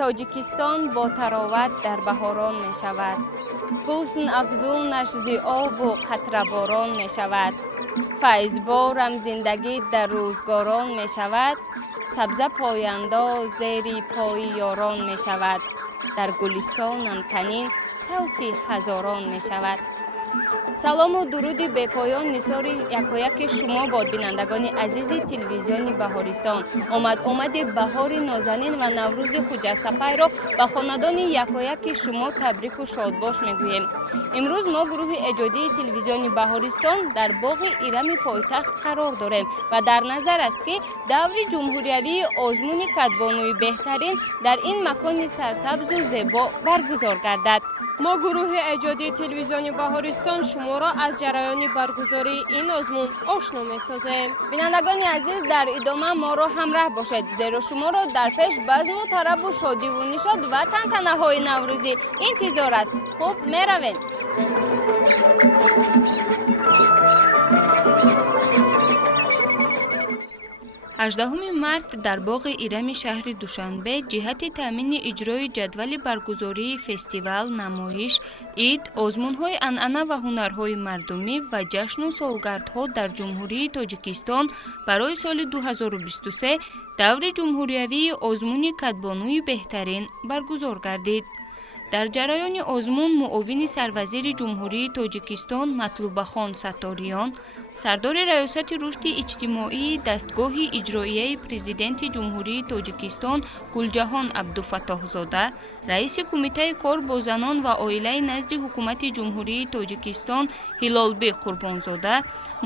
тоҷикистон бо тароват дар баҳорон мешавад. ҳусн афзунаш зи обу қатраборон мешавад. файзборам зиндагӣ дар рӯзгорон мешавад. сабза пояндоз зери пои ёрон мешавад. дар гулистонам танин савти ҳазорон мешавад. салому дуруди бепоён нисори якояки шумо бод бинандагони азизи телевизиони Баҳористон. омади баҳори нозанин ва наврӯзи хуҷастапайро ба хонадони якояки шумо табрику шодбош мегӯем. имрӯз мо гурӯҳи эҷодии телевизиони Баҳористон дар боғи ирами пойтахт қарор дорем ва дар назар аст ки даври ҷумҳуриявии озмуни кадбонуи беҳтарин дар ин макони сарсабзу зебо баргузор гардад. мо гурӯҳи эҷодии телевизиони Баҳористон шуморо аз ҷараёни баргузории ин озмун ошно месозем. бинандагони азиз, дар идома моро ҳамроҳ бошед, зеро шуморо дар пеш базму тарабу шодиву нишод ва тантанаҳои наврӯзӣ интизор аст. хуб, меравем. 18 март дар боғи ирами шаҳри Душанбе ҷиҳати таъмини иҷрои ҷадвали баргузории фестивал, намоиш, ид, озмунҳои анъана ва ҳунарҳои мардумӣ ва ҷашну солгардҳо дар ҷумҳурии Тоҷикистон барои соли 2023 даври ҷумҳуриявии озмуни кадбонуи беҳтарин баргузор гардид. дар ҷараёни озмун муовини сарвазири ҷумҳурии Тоҷикистон Матлубахон Сатториён, сардори раёсати рушди иҷтимоии дастгоҳи иҷроияи президенти ҷумҳурии Тоҷикистон Гулҷаҳон Абдуфаттоҳзода, раиси кумитаи кор бо занон ва оилаи назди ҳукумати ҷумҳурии Тоҷикистон Ҳилолбек Қурбонзода,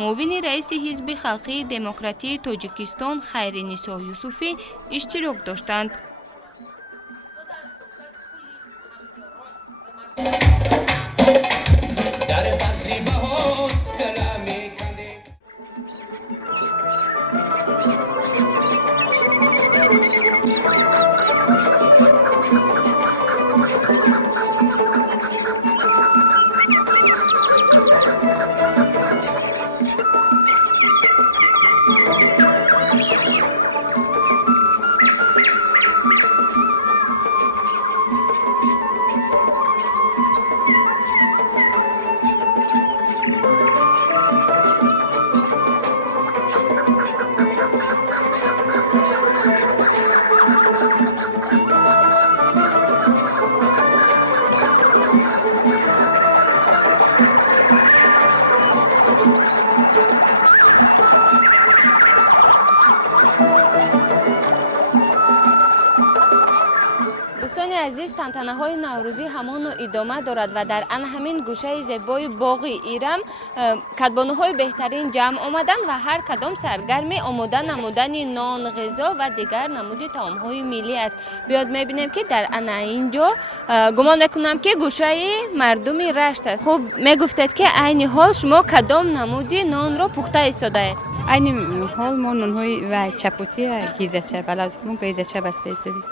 муовини раиси ҳизби халқии демократии Тоҷикистон Хайринисо Юсуфӣ иштирок доштанд. дӯстони азиз, тантанаҳои наврӯзӣ ҳамоно идома дорад ва дар ан ҳамин гӯшаи зебои боғи ирам кадбонуҳои беҳтарин ҷамъ омаданд ва ҳар кадом саргарми омода намудани нон, ғизо ва дигар намуди таомҳои миллӣ аст. биёд мебинем ки дар ана инҷо гумон мекунам ки гӯшаи мардуми Рашт аст. хуб, мегуфтед ки айни ҳол шумо кадом намуди нонро пухта истодаед? айни ҳол мо нонҳои чапути гирдача балазмо гирдача баста истодем.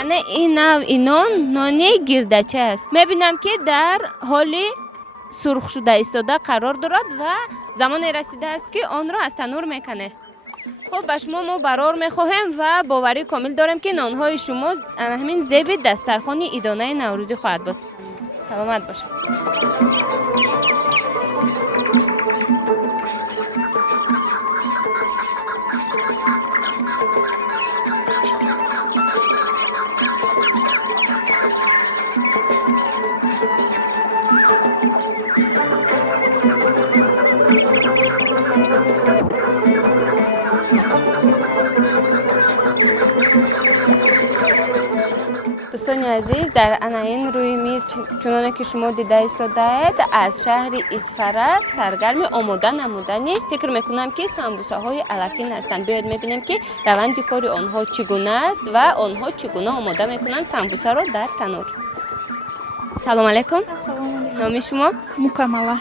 яъне ин навъи нон нони гирдача аст. мебинам ки дар ҳоли сурх шуда истода қарор дорад ва замоне расидааст ки онро аз танӯр меканед. хуб, ба шумо мо барор мехоҳем ва боварӣ комил дорем ки нонҳои шумо ҳамин зеби дастархони идонаи наврӯзӣ хоҳад буд. саломат бошед. дӯстони азиз, дар анаин рӯи миз чуноне ки шумо дида истодаед, аз шаҳри Исфара саргарми омода намудани фикр мекунам ки самбусаҳои алафин ҳастанд. биёед мебинем ки раванди кори онҳо чӣ гуна аст ва онҳо чӣ гуна омода мекунанд самбусаро дар танӯр. салом алейкум. номи шумо? Мукамала.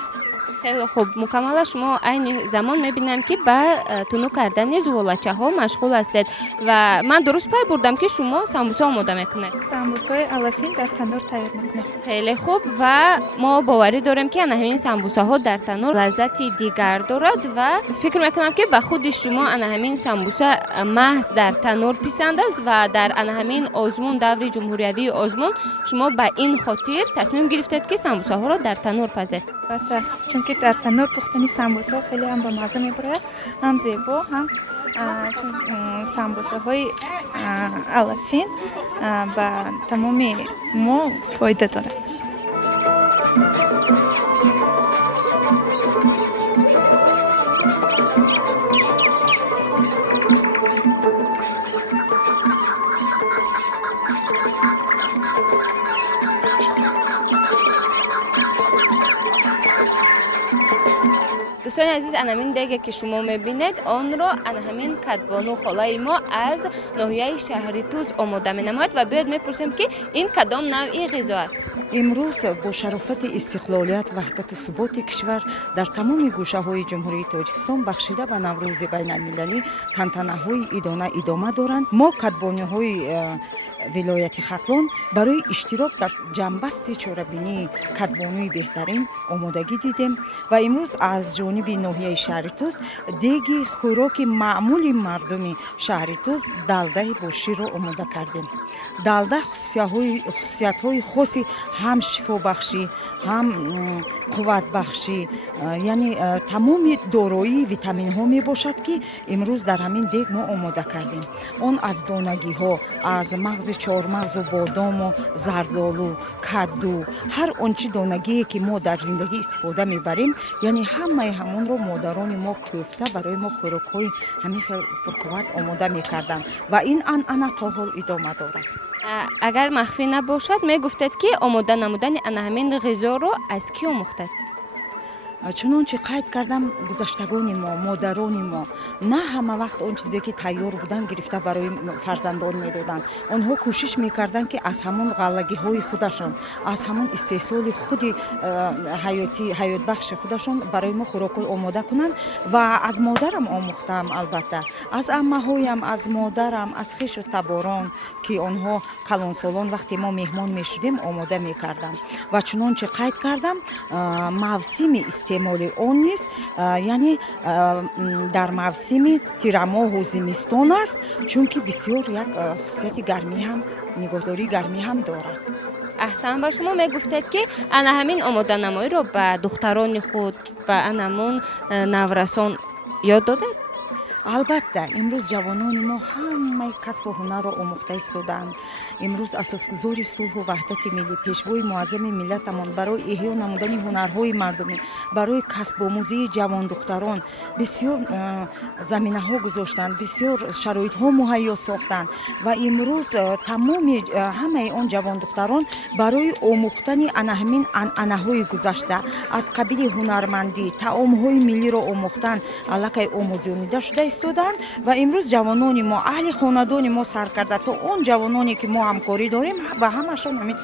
خیلی خوب مکمل شما این زمان میبینم که به تونو کردن زولچه ها مشغول هستید و من درست پی بردم که شما سمبوسه آماده میکنید. سمبوسای الافین در تنور تیار میکنیم. خیلی خوب و ما باوری داریم که همین سمبوسه ها در تنور لذتی دیگر دارد و فکر میکنم که به خود شما همین سمبوسه محض در تنور پسند است و در همین آزمون دور جمهوری آزمون شما به این خاطر تصمیم گرفتید که سمبوسه ها را در تنور پزید. البته چون که در تنور پختنی سمبوسه ها خیلی هم با مزه میبره، هم زیبا، هم چون سمبوسه های الافین به تمامی ما فایده داره. دوستان عزیز همین دیگه که شما میبینید آن را همین کدبانو خالای ما از ناحیه شهر توس آماده مینماید و بیاید میپرسیم که این کدام نوعی غذا است. امروز با شرافت استقلالیت وحدت و ثبات کشور در تمام گوشه‌های جمهوری تاجیکستان بخشیده به نوروز بین المللی تنتنه‌های ادامه دارند. ما کدبانوهای ولایت ختلان برای اشتراک در جنبست چهاربینی کدبانوی بهترین آمادگی دیدیم و امروز از جانب ناحیه شهر توس دیگی خوراک معمول مردم شهر توس دلده با شیر را آماده کردیم. دلده خصوصیت‌های خاصی هم شفا بخشی، هم قوت بخشی، یعنی تمام دارایی ویتامین ها می باشد که امروز در همین دیگ ما آماده کردیم. آن از دانگی ها، از مغز چهارمغز و بادام و زردآلو، کدو، هر آنچه دانگی که ما در زندگی استفاده میبریم، یعنی همه همون رو مادران ما کوفته برای ما خوراک های همین خیلی پرقوت آماده میکردن و این انعنه تا حال ادامه دارد. اگر مخفی نباشد میگفتید که آماده نمودن همین غذا رو از کی آموختید؟ چنانچه قید کردم گذشتگان ما، مادران ما نه همه وقت اون چیزی که تیار بودن گرفته برای فرزندان میدادن. آنها کوشش میکردن که از همون غلگی های خودشان، از همون استحصال خود حیات بخش خودشان برای ما خوراک آماده کنند و از مادرم آموختم، البته از عمه هایم، از مادرم، از خویش و تباران که آنها کلان سالان وقتی ما مهمان میشدیم آماده میکردن و چنانچه قید کردم موسم استعمال آن نیست، یعنی در موسم تیرماه و زمستان است، چون که بسیار یک خصوصیت گرمی هم، نگهداری گرمی هم دارد. احسن به شما میگفتید که همین آماده نمایی رو به دختران خود به همون نورسان یاد دادید؟ البته امروز جوانان ما همه کسب و هنر را آموخته ایستادند. امروز اساسگذار صلح و وحدت ملی، پیشوای معظم ملتمان برای احیا نمودن هنرهای مردمی، برای کسب آموزی جوان دختران بسیار زمینه ها گذاشتند، بسیار شرایط ها مهیا ساختند و امروز تمام همه آن جوان دختران برای آموختن همین انعنه های گذشته از قبیل هنرمندی، طعام های ملی را آموختن الکی آموزانیده شده ایستادند و امروز جوانان ما، اهل خاندان ما سر کرده تا اون جوانانی که ما همکاری داریم و همشون همین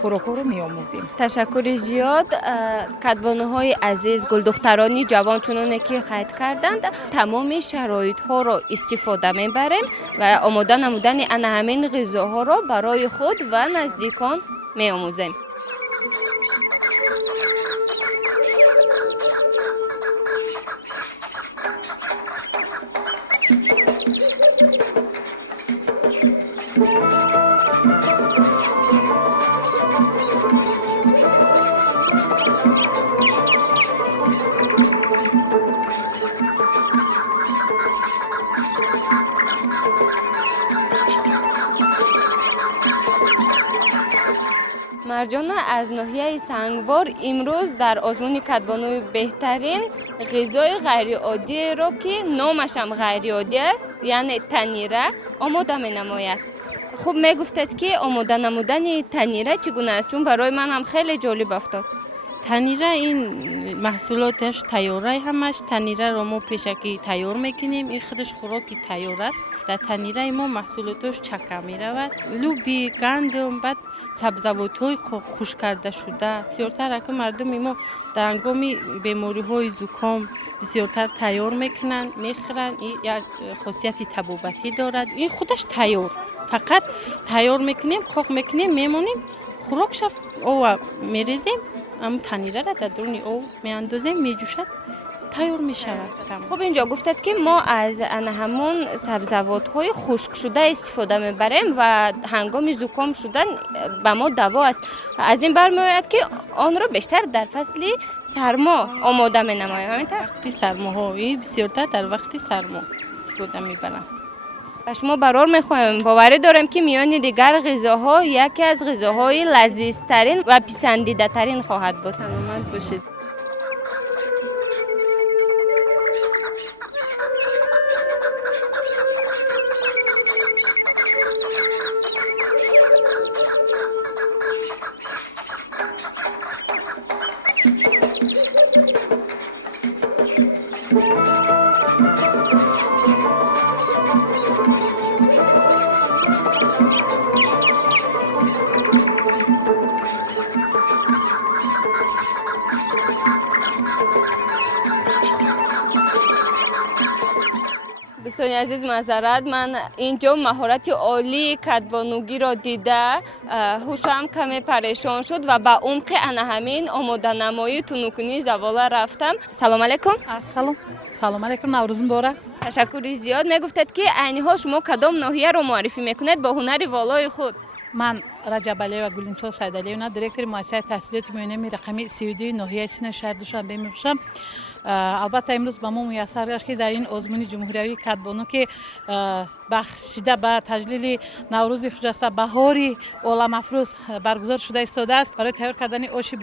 خوراک‌ها رو می‌آموزیم. تشکر زیاد. کدبانوهای عزیز، گلدخترانی جوان چنانه که قید کردند تمام شرایط‌ها رو استفاده می‌بریم و آماده نمودن همین غذاها رو برای خود و نزدیکان می‌آموزیم. مرجان از ناحیه سنگوار امروز در آزمون کدبانوی بهترین غذای غیر عادی را که نامش هم غیر عادی است، یعنی تنیره، آماده می نماید. خب می گفتید که آماده نمودن تنیره چگونه است؟ چون برای من هم خیلی جالب افتاد. تنیره این محصولاتش تیاره همش. تنیره رو ما پیشکی تیار میکنیم. این خودش خوراکی تیار است. در تنیره ما محصولاتش چکه میرود. لوبی، گندم، بعد سبزیجات های خشک کرده شده. بسیارتر که مردم ما در هنگام بیماری های زکام بسیارتر تیار میکنن، میخورن. این یک خاصیت طبابتی دارد. این خودش تیار، فقط تیار میکنیم، خوک میکنیم، میمونیم، خوراکش او میریزیم، ام تنیره را در درون او میاندازیم، میجوشد، تیار میشود. خب اینجا گفتد که ما از همون سبزیجات های خشک شده استفاده میبریم و هنگام زکام شدن به ما دوا است. از این برمیآید که آن را بیشتر در فصل سرما آماده می نماییم. همینطور وقتی سرماهایی بسیارتر در وقتی سرما استفاده میبرم. و شما برار میخوایم باوری داریم که میان دیگر غذاها یکی از غذاهای لذیذترین و پسندیده ترین خواهد بود. سلامت باشید. دوستان عزیز معذرت، من اینجا مهارت عالی کدبانوگی را دیده هوشم کمی پریشان شد و با عمق همین آماده نمایی تنوکنی زواله رفتم. سلام علیکم. سلام علیکم، نوروز مبارک. تشکر زیاد. میگفتید که عینی ها شما کدام ناحیه رو معرفی میکنید با هنر والای خود؟ من رجب علی و گلینسا سیدعلیونا دیرکتور مؤسسه تحصیلات میانی رقمی 32 ناحیه سینه شهر دوشنبه میباشم. البته امروز به ما میسر گشت که در این آزمون جمهوری کدبانو که بخشیده به تجلیل نوروز خجسته بهاری عالم افروز برگزار شده ایستاده است برای تیار کردن آش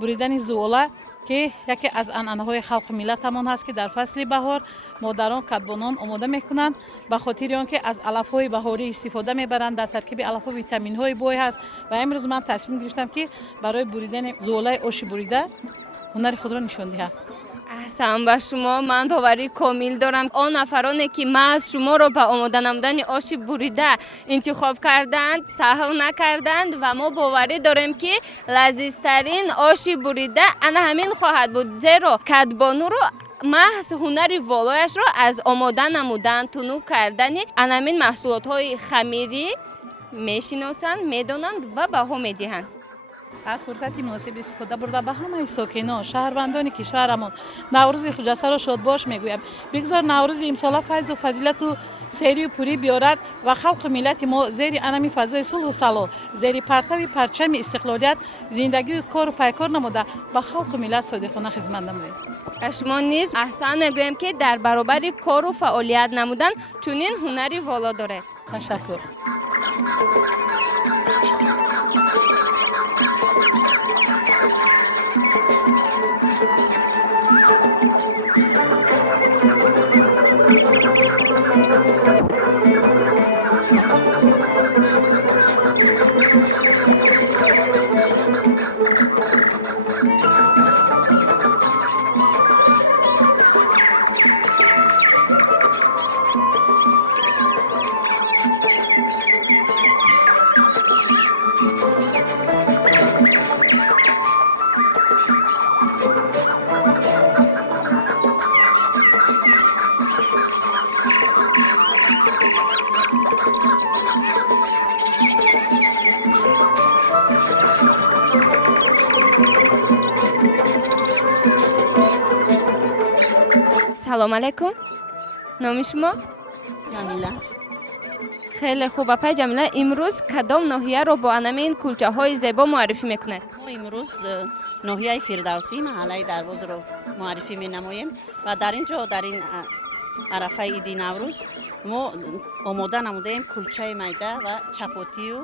بریدن زغاله که یکی از عنعنه‌های خلق ملتمان هست که در فصل بهار مادران کدبانان آماده میکنند به خاطر آنکه از علف‌های بهاری استفاده میبرند. در ترکیب علف‌ها ویتامین‌های بای هست و امروز من تصمیم گرفتم که برای بریدن زغاله آش بریده هنر خود را نشان دهم. احسن به شما. من باوری کامل دارم آن نفرانی که ما از شما را به آماده نمودن آش بریده انتخاب کردند سهو نکردند و ما باوری داریم که لذیذترین آش بریده همین خواهد بود، زیرا کدبانو رو محض هنر والایش را از آماده نمودن تنو کردن همین محصولات های خمیری میشناسند، میدانند و بها میدهند. از فرصتی مناسب استفاده برده به همه ساکنان شهروندان کشورمان نوروز خجسته را شاد باش میگویم. بگذار نوروز امسال فیض و فضیلت و سیری و پوری بیارد و خلق ملت ما زیر انمی فضای صلح و صلاح زیر پرتو پرچم استقلالیت زندگی و کار و پیکار نموده به خلق ملت صادقانه خدمت نماییم. شما نیز احسن میگویم که در برابر کار و فعالیت نمودن چنین هنری والا دارد. تشکر. سلام علیکم. نام شما؟ جمیله. خیلی خوب. اپای جمیله، امروز کدام ناحیه رو با همین کلچه های زیبا معرفی میکنید؟ ما امروز ناحیه فردوسی محله دروازه رو معرفی می نماییم و در اینجا در این عرفه عید نوروز ما آماده نمودیم کلچه میده و چپاتی و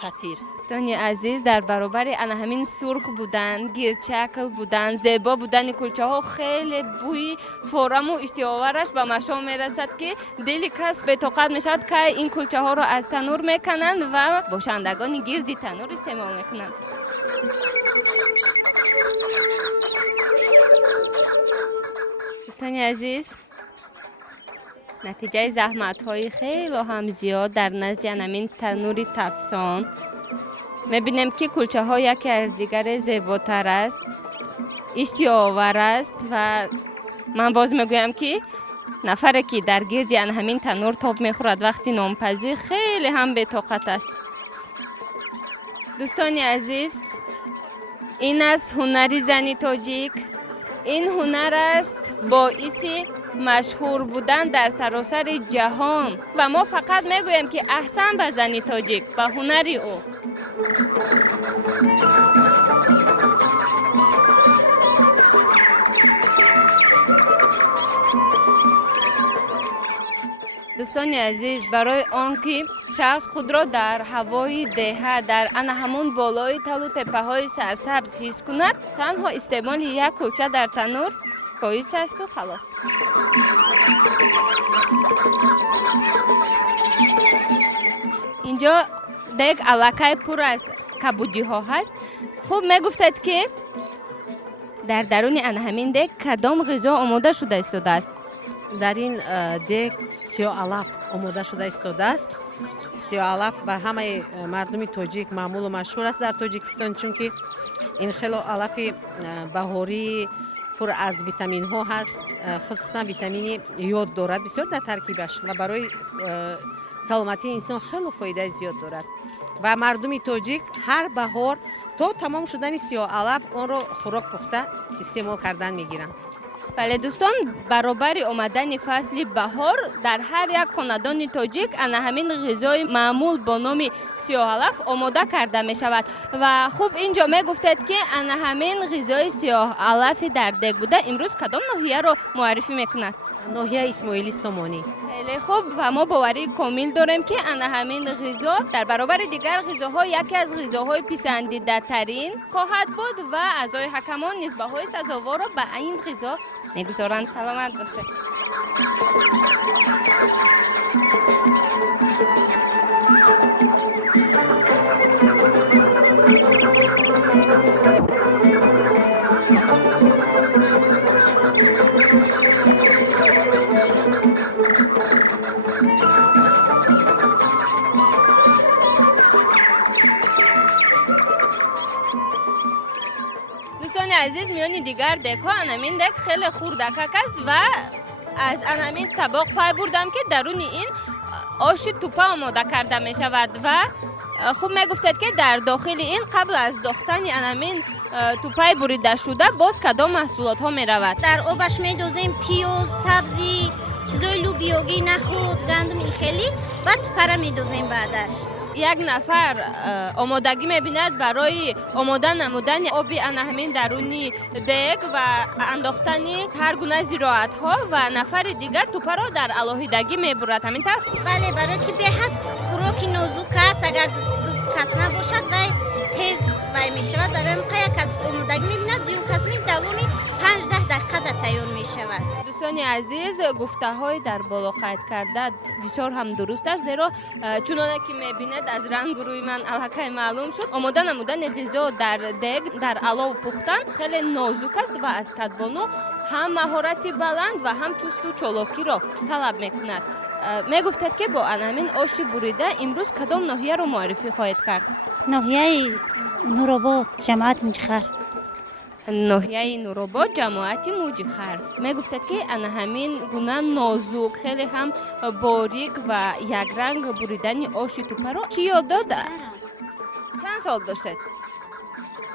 فطیر. دوستان عزیز، در برابر همین سرخ بودن، گیرچکل بودن، زیبا بودن کلچه ها خیلی بوی فورم و اشتیاورش به مشام میرسد که دل کس به طاقت میشد که این کلچه ها را از تنور میکنند و باشندگان گردی تنور استعمال میکنند. دوستان عزیز، نتیجه زحمت‌های خیلی هم زیاد در نزد همین تنور تفسان می‌بینیم که کلچه‌ها یکی از دیگر زیباتر است، اشتیاور است و من باز میگویم که نفری که در گرد همین تنور تاب میخورد وقتی نانپزی خیلی هم بی‌طاقت است. دوستان عزیز، این از هنر زنی تاجیک. این هنر است باعث مشهور بودن در سراسر جهان و ما فقط میگویم که احسن به زنی تاجیک، به هنری او. دوستان عزیز، برای آنکه شخص خود را در هوای دهه در همون بالای تل و تپه های سرسبز حس کند، تنها استعمال یک کلچه در تنور کافی است و خلاص. اینجا دیگ الکای پر از کبودی ها هست. خوب میگفتید که در درون همین دیگ کدام غذا آماده شده است؟ در این دیگ سیاه علف آماده شده است. سیاه علف به همه مردم تاجیک معمول و مشهور است در تاجیکستان، چون که این خیلی علف بهاری پر از ویتامین ها هست، خصوصا ویتامین یود دارد بسیار در ترکیبش و برای سلامتی انسان خیلی فایده زیاد دارد و مردم تاجیک هر بهار تا تمام شدن سیاه علف آن را خوراک پخته استعمال کردن میگیرند. بله دوستان، برابر آمدن فصل بهار در هر یک خاندان تاجیک همین غذای معمول با نام سیاه علف آماده کرده می شود و خوب اینجا می گفتید که همین غذای سیاه علف در دیگ بوده امروز کدام ناحیه را معرفی میکند؟ ناحیه اسماعیلی سامانی. خیلی خوب و ما باوری کامل داریم که همین غذا در برابر دیگر غذاها یکی از غذاهای پسندیده ترین خواهد بود و اعضای حکمان نیز بهای سزاوار را به این غذا میگذارند. سلامت باشه. دوستان عزیز، میانی دیگر دکا همین دک خیلی خوردکک است و از همین طبق پای بردم که درون این آش توپه آماده کرده می شود و خوب می گفتید که در داخل این قبل از داختن همین توپه بریده شده باز کدام محصولات ها می رود؟ در آبش می دوزیم پیاز، سبزی، چیزای لوبیاگی، نخود، گندم، این خیلی بعد توپه می دوزیم بعدش. یک نفر آمادگی می‌بیند برای آماده نمودن آب همین درونی دیگ و انداختن هر گونه زراعت‌ها و نفر دیگر توپه را در علاهیدگی می‌برد. همین طور؟ بله، برای که به حد خوراک نازک است، اگر کس نباشد و تیز وای می‌شود، برای اینکه یک کس آمادگی می‌بیند دوم کس دوام 5-10 دقیقه در تیار می‌شود. دوستان عزیز، گفته‌های در بالا قید کرده بسیار هم درست است، زیرا چنانه که می‌بینید از رنگ روی من الکای معلوم شد آماده نمودن غذا در دیگ در علاو پختن خیلی نازک است و از کدبانو هم مهارت بلند و هم چست و چالاکی را طلب می‌کند. میگفتید که با همین آش بریده امروز کدام ناحیه رو معرفی خواهید کرد؟ ناحیه نورآباد، جماعت موجخر. ناحیه نورآباد، جماعت موجخر. میگفتید که همین گونه نازک خیلی هم باریک و یک رنگ بریدن آش توپه را کی یاد داده؟ چند سال داشتید؟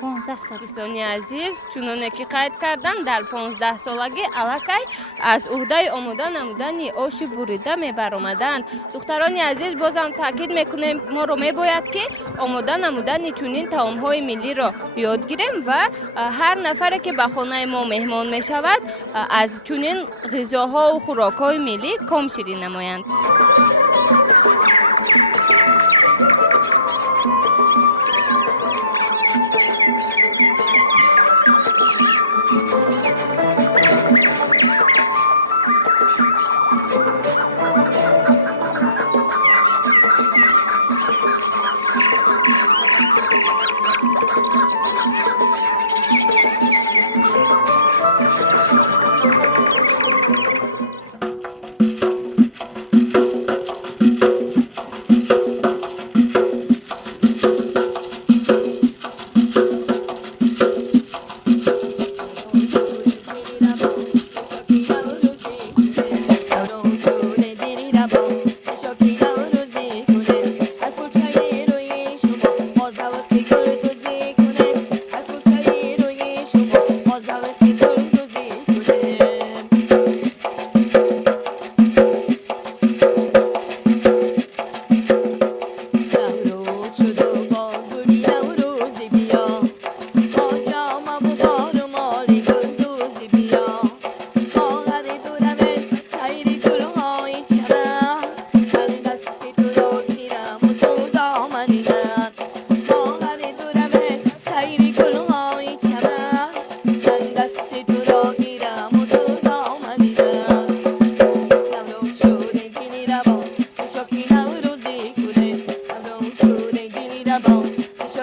15 سال. دوستان عزیز، چونانه که قید کردم در 15 سالگی الکای از عهده آماده نمودن آش بریده میبرآمدند. دختران عزیز، بازم تاکید میکنیم ما رو میباید که آماده نمودن چنین طعام‌های ملی را یاد گیریم و هر نفر که به خانه ما مهمان میشود از چنین غذاها و خوراک‌های ملی کام شیرین نمایند.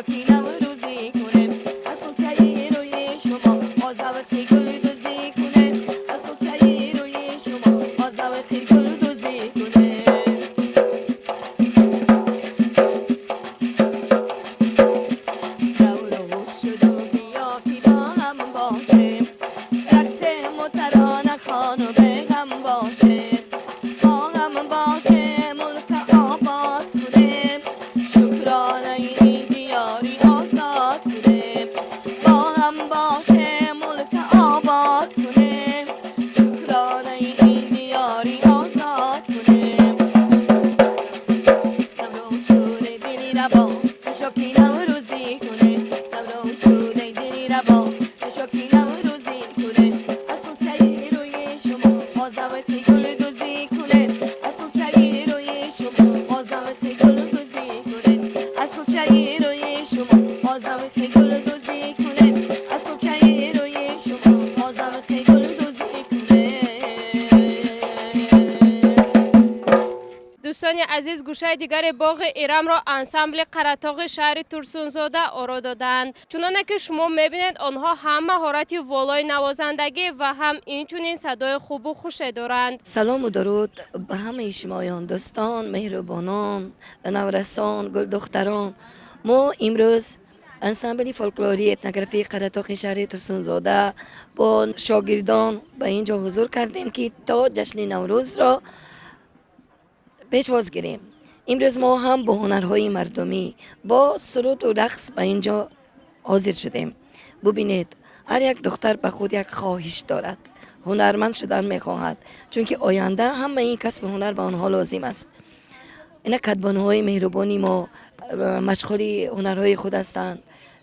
شوکی نوروزی کنه از کوچه روی شما آزاوتی گل دوزی کنه از کوچه روی شما آزاوتی گل دوزی کنه دور و شد و بیا که با هم باشه رقص مترانه خان و به هم باشه با هم باشه ملک آباد کنه شکرانه این دیاری آزاد کنه با هم باشه ملک آباد کنه شکرانه این دیاری آزاد کنه نورو شده دلی ربا شوکی نوروزی کنه نورو شده دلی ربا شوکی نوروزی کنه از کوچه روی شما آزاوتی گل دوزی کنه از کوچه روی شما آزاوتی گل دوزی کنه از کوچه روی شما آزاوتی گل دوزی کنه از کوچه روی شما آزاوتی گل دوزی کنه دوستان عزیز، گوشه دیگر باغ ایرم را انسامبل قراتاق شهر ترسونزاده آرا دادند. چنانه که شما میبینید آنها هم مهارت والای نوازندگی و هم اینچنین صدای خوب و خوش دارند. سلام و درود به همه شمایان دوستان، مهربانان، نورسان، گل دختران. ما امروز انسامبل فولکلوری اتنوگرافی قراتاق شهر ترسونزاده با شاگردان به اینجا حضور کردیم که تا جشن نوروز را پیشواز گیریم. امروز ما هم با هنرهای مردمی با سرود و رقص به اینجا حاضر شدیم. ببینید هر یک دختر به خود یک خواهش دارد، هنرمند شدن میخواهد، چون که آینده همه این کسب هنر به آنها لازم است. اینا کدبانهای مهربانی ما مشغولی هنرهای خود هستند.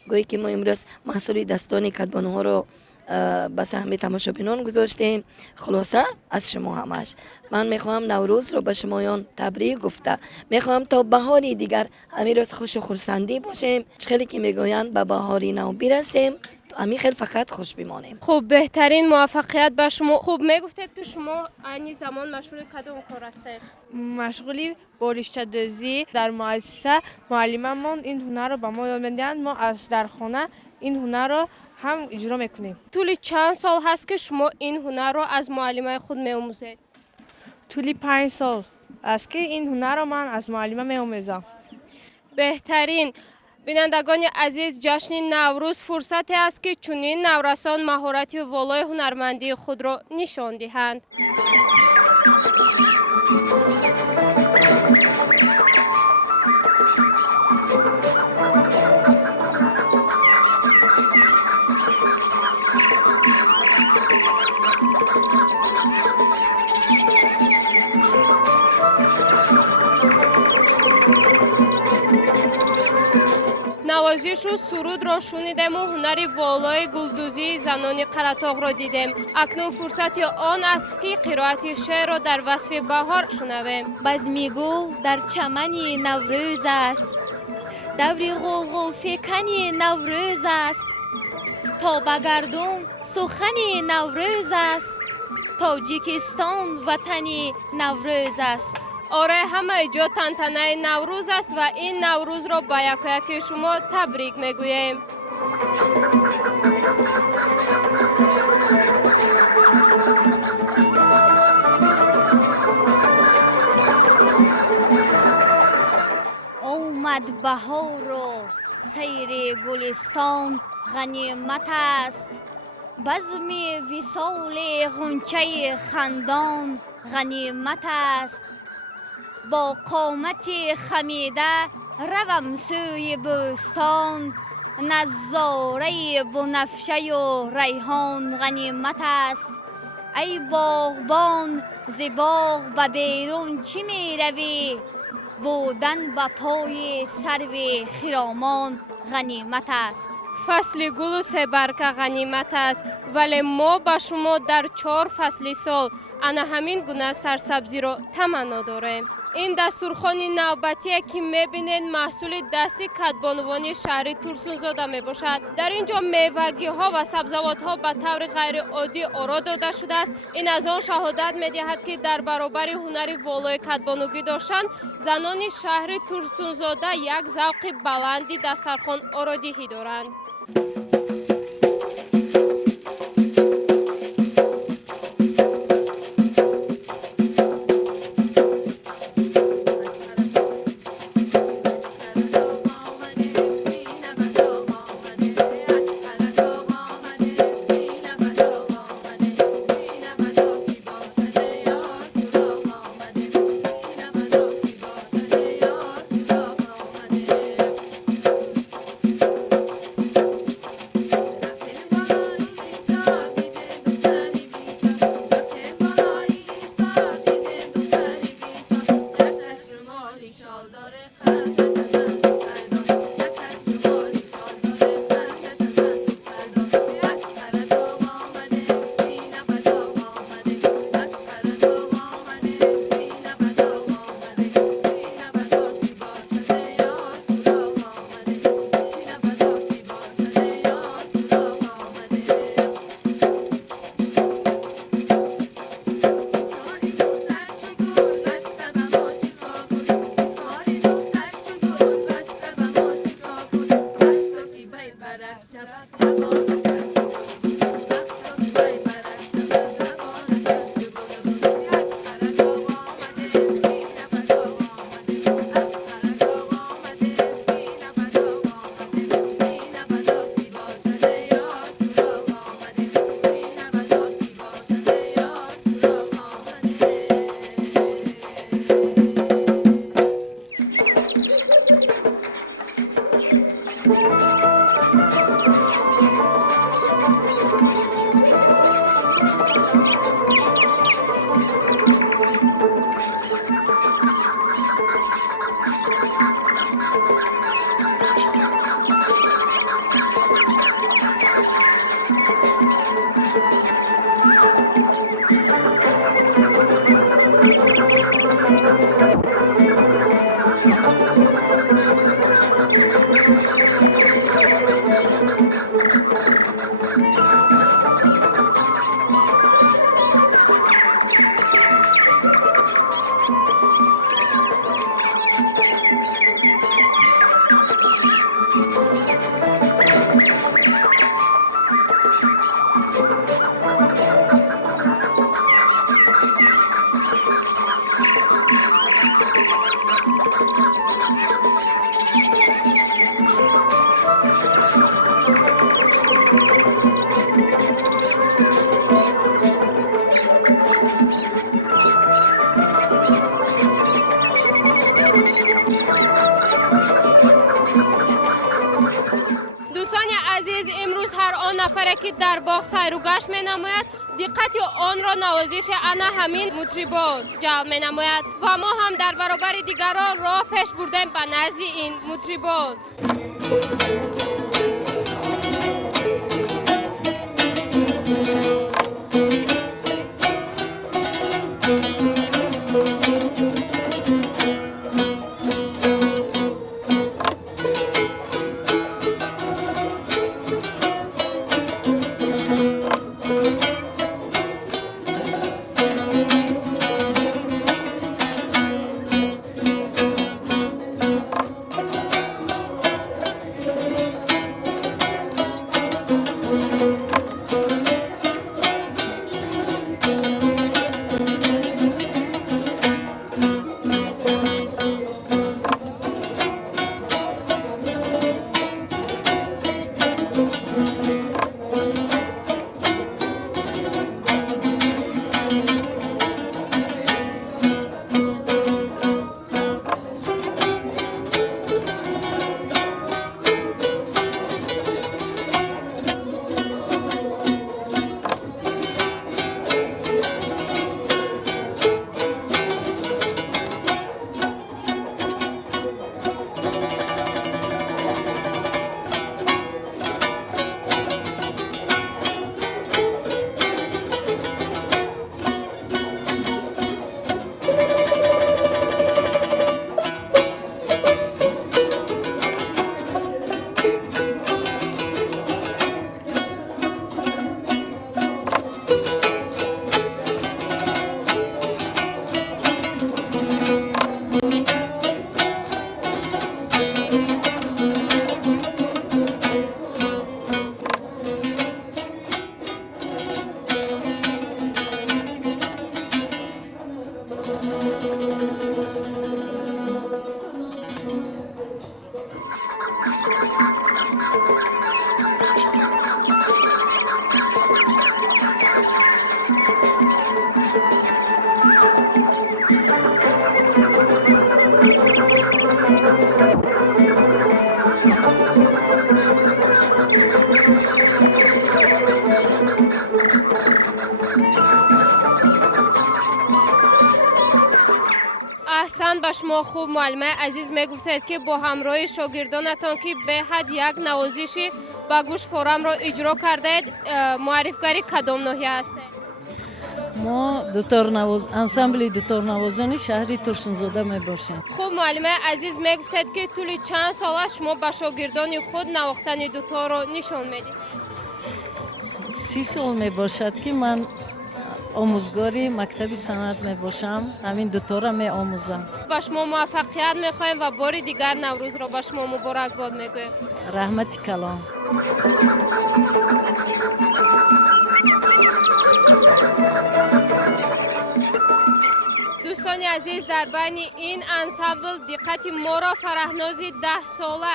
گویی که ما امروز محصول دستان کدبانها رو به سهم تماشابینان گذاشتیم. خلاصه از شما همش من میخواهم نوروز رو به شمایان تبریک گفته میخواهم تا بهاری دیگر همین روز خوش و خرسندی باشیم. خیلی که میگویند به بهاری نو برسیم، همین خیلی فقط خوش بمانیم. خب بهترین موفقیت به شما. خب میگفتید که شما این زمان مشغول کدام کار هستید؟ مشغولی با ریشه دوزی در مؤسسه. معلممون این هنر رو به ما یاد میدهند، ما از در خانه این هنر رو هم اجرا میکنیم. طول چند سال هست که شما این هنر رو از معلمای خود میآموزید؟ طول 5 سال است که این هنر رو من از معلمم میآموزم. بهترین بینندگان عزیز، جشن نوروز فرصتی است که چنین نورسان مهارت والای هنرمندی خود را نشان دهند. نوازش و سرود را شنیدیم و هنر والای گلدوزی زنان قراتاق را دیدیم. اکنون فرصت آن است که قرائت شعر را در وصف بهار شنویم. بزمیگو در چمن نوروز است، دوری غلغل فکن نوروز است، تا بگردون سخن نوروز است، تاجیکستان وطن نوروز است. آره، همه جا تنتنه نوروز است و این نوروز را به یک شما تبریک میگوییم. اومد بهار و سیر گلستان غنیمت است، بزم وصال غنچه خندان غنیمت است. با قامت خمیده روم سوی بستان، نظاره بنفشه و ریحان غنیمت است. ای باغبان ز باغ به بیرون چی می روی، بودن به پای سرو خرامان غنیمت است. فصل گل و سبرکه غنیمت است، ولی ما به شما در 4 فصل سال انا همین گونه سرسبزی را تمنا داریم. این دستورخوان نوبتی که میبینید محصول دستی کدبانوانی شهری ترسونزاده میباشد. در اینجا میوگی ها و سبزوات ها به طور غیر عادی آرا داده شده است. این از آن شهادت میدهد که در برابر هنر والای کدبانوگی داشتن زنان شهر ترسونزاده یک ذوق بلندی دسترخوان آرادگی دارند. نفره که در باغ سیر و گشت می نماید دقت آن را نوازش انا همین مطربان جلب می نماید و ما هم در برابر دیگران راه پیش بردیم به نزد این مطربان. احسان به شما خوب معلمه عزیز میگفتید که با همراه شاگردانتان که به حد یک نوازشی با گوش فورم را اجرا کردید معرفگری کدام ناحیه هستید؟ ما انسامبل دوتار نوازانی شهری ترسونزاده می باشیم. خوب معلمه عزیز میگفتید که طول چند سال شما به شاگردان خود نواختن دوتار را نشان میدید؟ 30 سال می باشد که من آموزگاری مکتب صنعت می باشم. همین دوتاره می آموزم. با شما موفقیت می خواهیم و بار دیگر نوروز را با شما مبارکباد می گویم. رحمت کلام. دوستان عزیز در بین این انسامبل دقت ما را فرهناز 10 ساله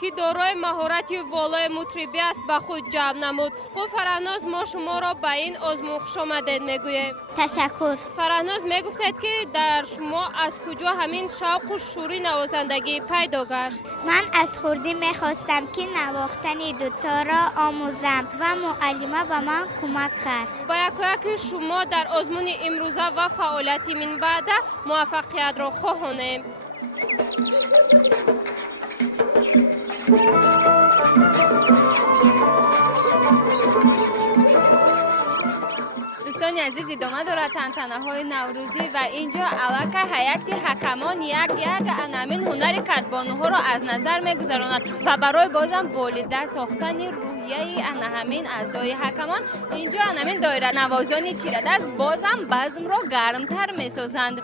که دارای مهارت والای مطربی است به خود جلب نمود. خب فرهناز ما شما را به این آزمون خوش آمدید میگوییم. تشکر. فرهناز میگفتید که در شما از کجا همین شوق و شوری نوازندگی پیدا گشت؟ من از خردی میخواستم که نواختن دوتار را آموزم و معلمه به من کمک کرد. با یک شما در آزمون امروزه و فعالیتی من بعد موفقیت را خواهانیم. دوستان عزیز ادامه دارد تنتنه های نوروزی و اینجا علاقه هیئت حکمان یک انامین هنر کدبانوها را از نظر میگذراند و برای بازم بالیده ساختن روحیه همین اعضای حکمان اینجا انامین دایره نوازانی چیره‌دست بازم بزم را گرمتر میسازند.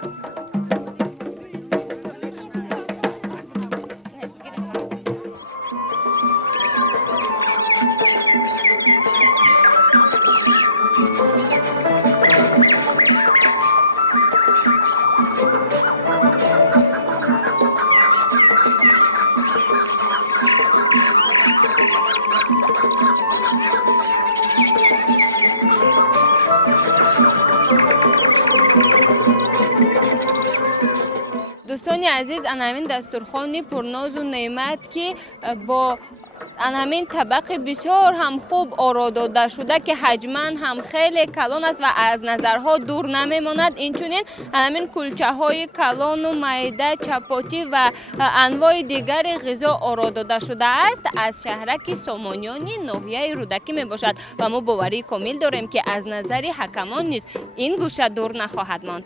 دوستان عزیز انامین دستورخوان پرناز و نعمت که با انامین طبق بسیار هم خوب آرا داده شده که حجما هم خیلی کلان است و از نظرها دور نمیماند. اینچنین انامین کلچه های کلان و میده چپاتی و انواع دیگر غذا آرا داده شده است. از شهرک سامانیانی ناحیه رودکی می باشد و ما باوری کامل داریم که از نظر حکمان نیز این گوشه دور نخواهد ماند.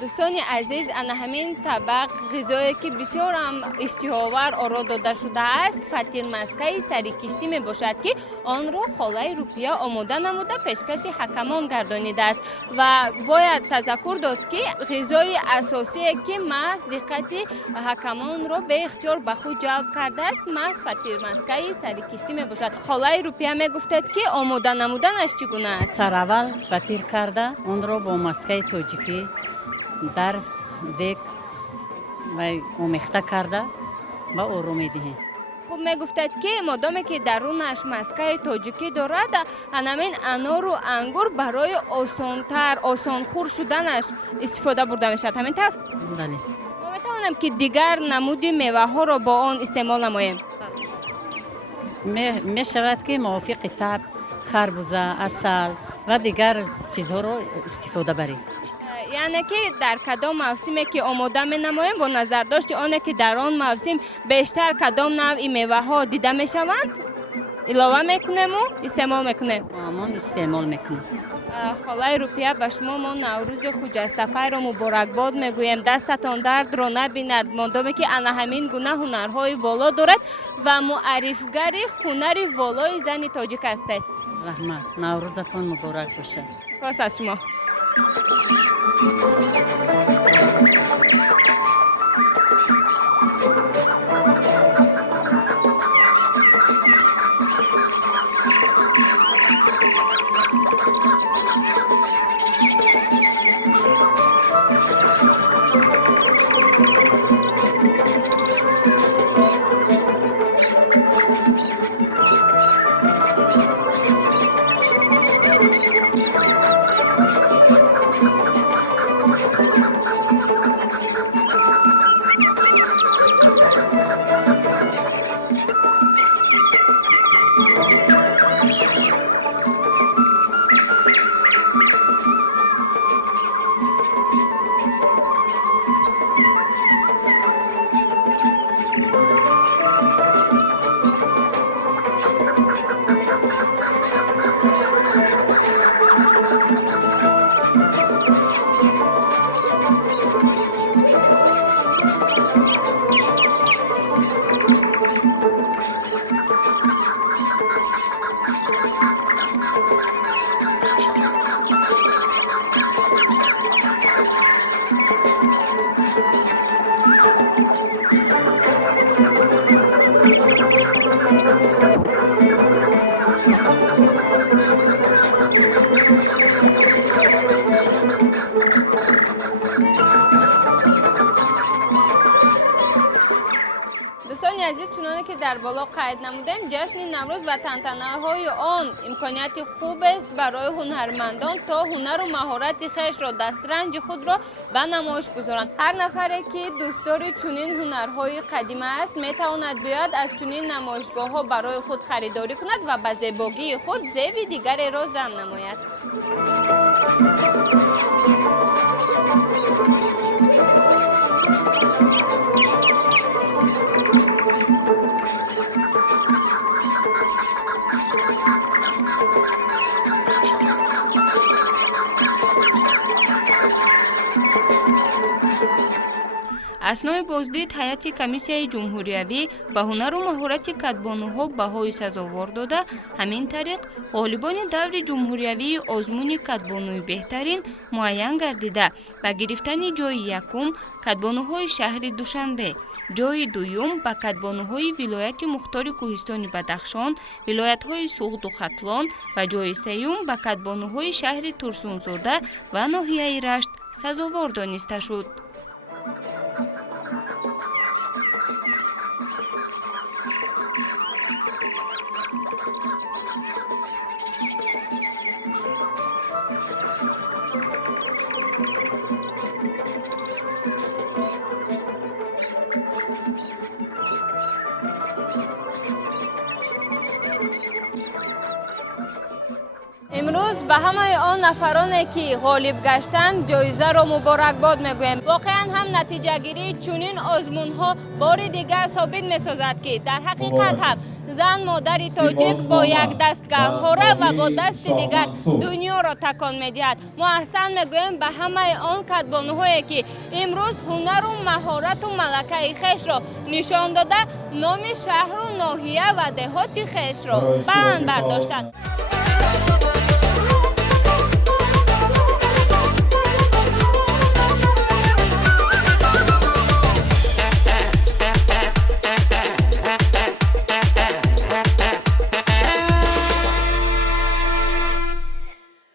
دوستان عزیز همین طبق غذایی که بسیار هم اشتهاور آرا داده شده است فطیر مسکه سری کشتی می باشد که آن را خاله روپیا آماده نموده پیشکش حکمان گردانیده است و باید تذکر داد که غذای اساسی که محض دقت حکمان را به اختیار به خود جلب کرده است محض فطیر مسکه سری کشتی می باشد. خاله روپیا می گفتد که آماده نمودنش چگونه است؟ سر اول فطیر کرده اون را با مسکه تاجیکی در دیگ و آمیخته کرده و او رو میدهیم. خوب میگفتد که مادامی که درونش مسکه تاجیکی دارد همین انار و انگور برای آسانخور شدنش استفاده برده میشد همینطور؟ بله. ما میتوانم که دیگر نمود میوه ها را با آن استعمال نماییم؟ می شود که موافق تب، خربوزه، عسل و دیگر چیزها را استفاده بریم. یعنی که در کدام موسمی که آماده می نماییم با نظر داشت آنه که در آن موسم بیشتر کدام نوع میوه ها دیده می شوند علاوه میکنیم و استعمال میکنیم. ما استعمال میکنیم. خاله روپیا به شما ما نوروز خجسته پی را مبارکباد میگوییم. دستتان درد را نبیند مادامی که انا همین گونه هنرهای والا دارد و معرفگر هنر والای زن تاجیک هستید. رحمت. نوروزتان مبارک باشه. سپاس از شما. دوستان عزیز، چنانه که در بالا قید نمودیم، جشن نوروز و تنتنه‌های آن امکانیت خوب است برای هنرمندان تا هنر و مهارت خویش را، دسترنج خود را به نمایش گذارند. هر نفری که دوستدار چنین هنرهای قدیمی است میتواند بیاید از چنین نمایشگاه‌ها برای خود خریداری کند و به زیبایی خود زیب دیگری را ضم نماید. اسنای بازدید هیئت کمیسیای جمهوریوی به هنر و مهارت کدبانوها بهای سزاوار داده، همین طریق غالبان دور جمهوریوی آزمون کدبانوی بهترین معین گردیده به گرفتن جای یکم کدبانوهای شهر دوشنبه، جای دوم به کدبانوهای ولایت مختار کوهستان بدخشان، ولایت‌های سوغد و ختلان و جای سوم به کدبانوهای شهر ترسونزاده و ناحیه رشت سزاوار دانسته شد. امروز به همه آن نفرانی که غالب گشتند جایزه را مبارکباد میگویم. واقعا هم نتیجه گیری چنین آزمون ها بار دیگر ثابت میسازد که در حقیقت هم زن مادر تاجیک با یک دست گوهره و با دست دیگر دنیا را تکان میدهد. ما احسن میگویم به همه آن کدبانوهایی که امروز هنر و مهارت و ملکه خویش را نشان داده، نام شهر و ناحیه و دهات خویش را بلند برداشتند.